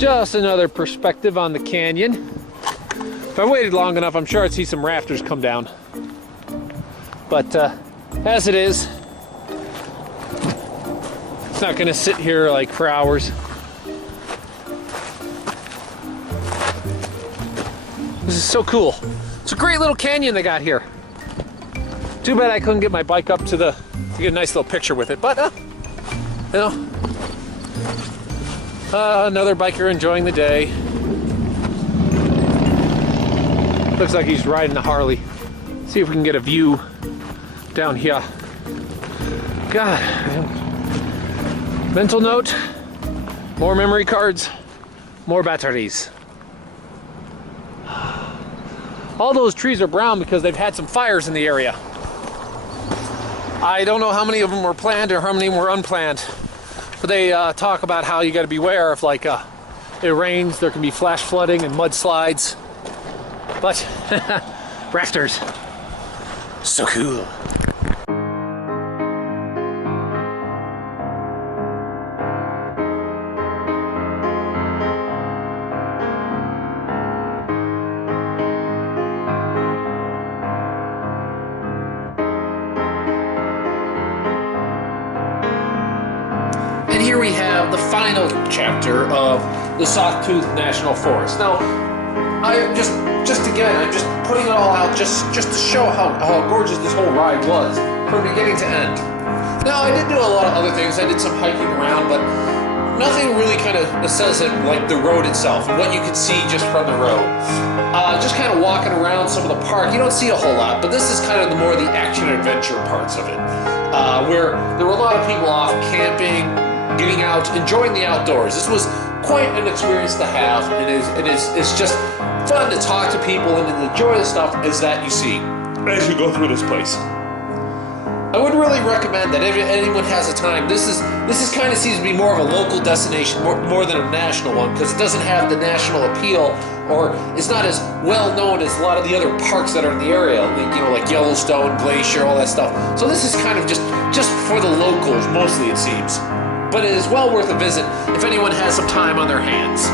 Just another perspective on the canyon. If I waited long enough, I'm sure I'd see some rafters come down. But as it is, it's not gonna sit here like for hours. This is so cool. It's a great little canyon they got here. Too bad I couldn't get my bike up to get a nice little picture with it, but you know, another biker enjoying the day. Looks like he's riding a Harley. See if we can get a view down here. God. Mental note, more memory cards, more batteries. All those trees are brown because they've had some fires in the area. I don't know how many of them were planned or how many were unplanned, but they talk about how you got to beware if like it rains, there can be flash flooding and mudslides. But rafters, so cool. And here we have the final chapter of the Sawtooth National Forest. Now, I'm just putting it all out just to show how gorgeous this whole ride was from beginning to end. Now, I did do a lot of other things. I did some hiking around, but nothing really kind of says it like the road itself and what you can see just from the road. Just kind of walking around some of the park, you don't see a whole lot, but this is kind of the more the action adventure parts of it, where there were a lot of people off camping, getting out, enjoying the outdoors. This was quite an experience to have, and it's just fun to talk to people and to enjoy the stuff as that you see as you go through this place. I would really recommend that if anyone has a time, this is kind of seems to be more of a local destination more than a national one, because it doesn't have the national appeal, or it's not as well known as a lot of the other parks that are in the area, like Yellowstone, Glacier, all that stuff. So this is kind of just for the locals, mostly it seems. But it is well worth a visit if anyone has some time on their hands.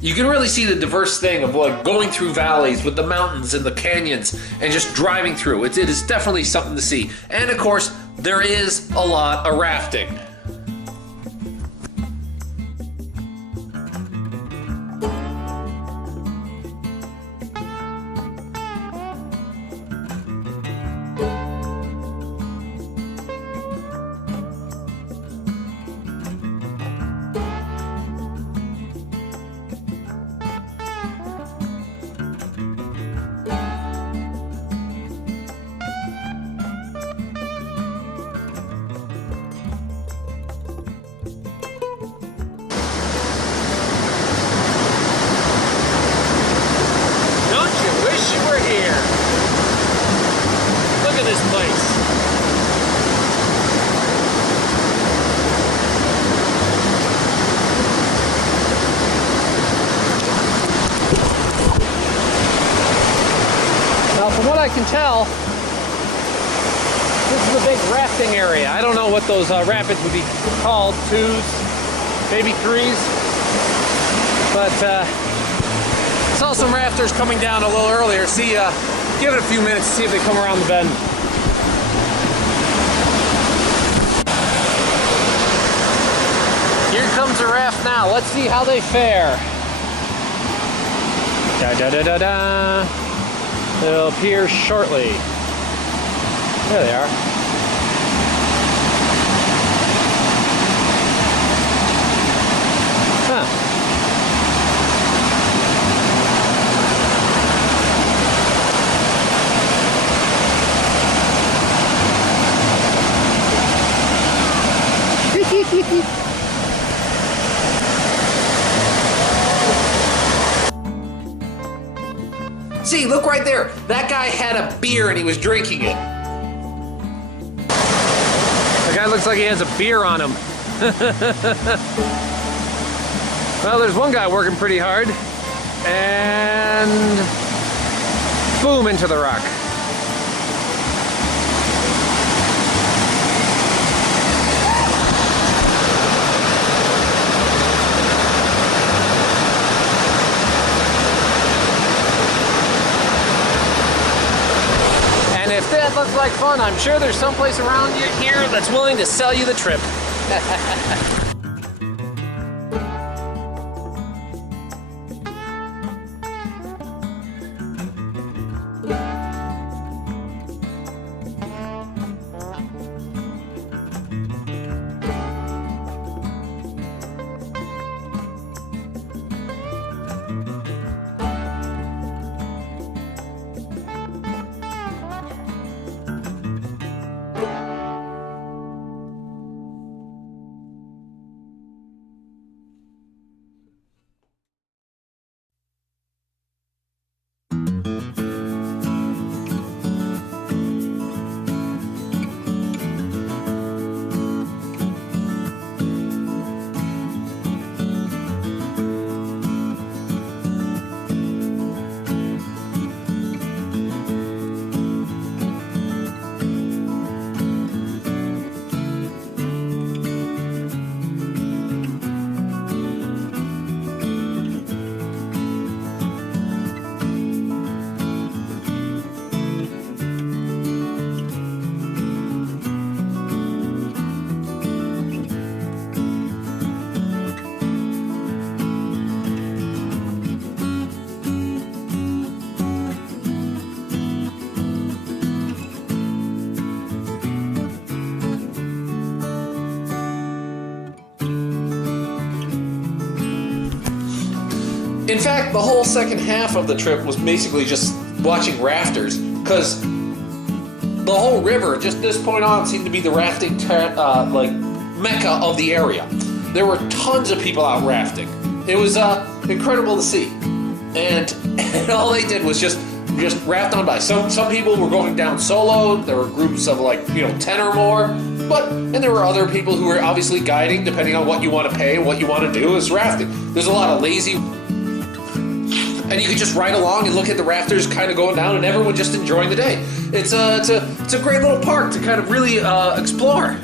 You can really see the diverse thing of like going through valleys with the mountains and the canyons and just driving through. It is definitely something to see. And of course, there is a lot of rafting. place. Now, from what I can tell, this is a big rafting area. I don't know what those rapids would be called, 2s, maybe 3s. But saw some rafters coming down a little earlier. See, give it a few minutes to see if they come around the bend. Here comes a raft now. Let's see how they fare. Da da da da da. They'll appear shortly. There they are. Huh. See, look right there. That guy had a beer and he was drinking it. The guy looks like he has a beer on him. Well, there's one guy working pretty hard. And boom, into the rock. If that looks like fun, I'm sure there's someplace around here that's willing to sell you the trip. In fact, the whole second half of the trip was basically just watching rafters, because the whole river, just this point on, seemed to be the rafting like mecca of the area. There were tons of people out rafting. It was incredible to see, and all they did was just raft on by. Some people were going down solo. There were groups of 10 or more. And there were other people who were obviously guiding, depending on what you want to pay and what you want to do is rafting. There's a lot of lazy, and you could just ride along and look at the rafters kind of going down, and everyone just enjoying the day. It's a great little park to kind of really explore.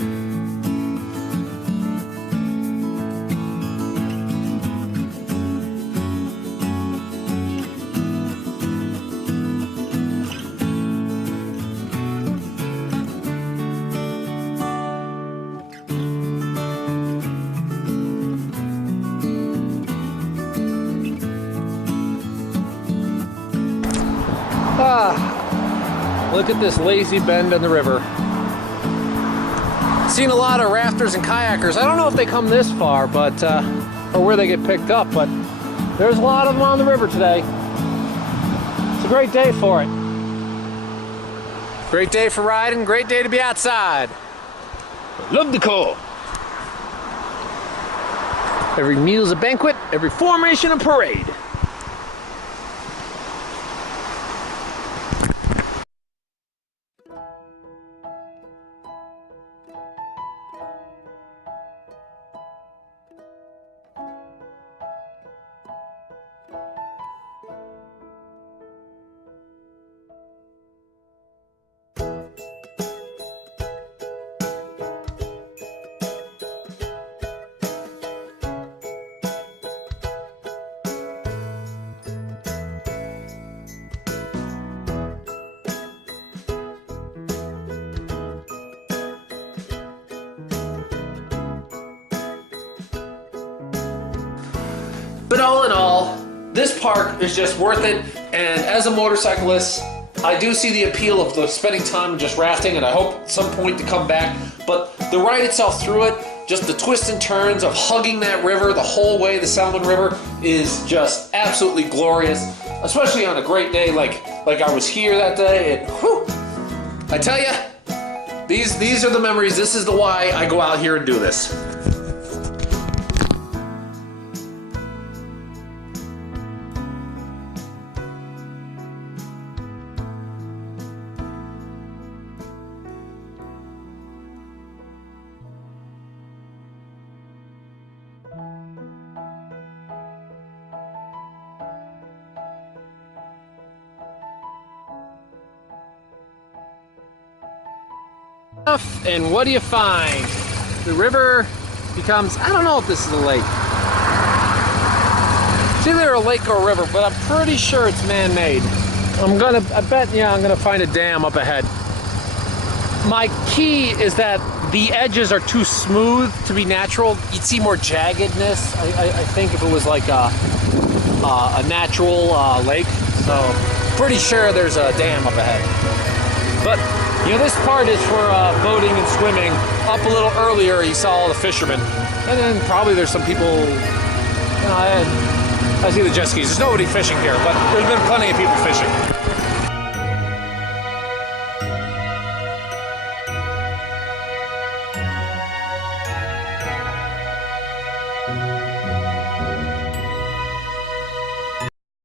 Look at this lazy bend in the river. Seen a lot of rafters and kayakers. I don't know if they come this far, but or where they get picked up, but there's a lot of them on the river today. It's a great day for it. Great day for riding, great day to be outside. Love the call. Every meal's a banquet, every formation a parade. But all in all, this park is just worth it. And as a motorcyclist, I do see the appeal of the spending time just rafting, and I hope at some point to come back. But the ride itself through it, just the twists and turns of hugging that river the whole way, the Salmon River, is just absolutely glorious. Especially on a great day like I was here that day. And whew, I tell you, these are the memories. This is the why I go out here and do this. And what do you find? The river becomes, I don't know if this is a lake. It's either a lake or a river, but I'm pretty sure it's man-made. I bet, yeah, I'm gonna find a dam up ahead. My key is that the edges are too smooth to be natural. You'd see more jaggedness, I think, if it was like a natural lake. So, pretty sure there's a dam up ahead. But, you know, this part is for boating and swimming. Up a little earlier, you saw all the fishermen. And then probably there's some people, you know, I see the jet skis. There's nobody fishing here, but there's been plenty of people fishing.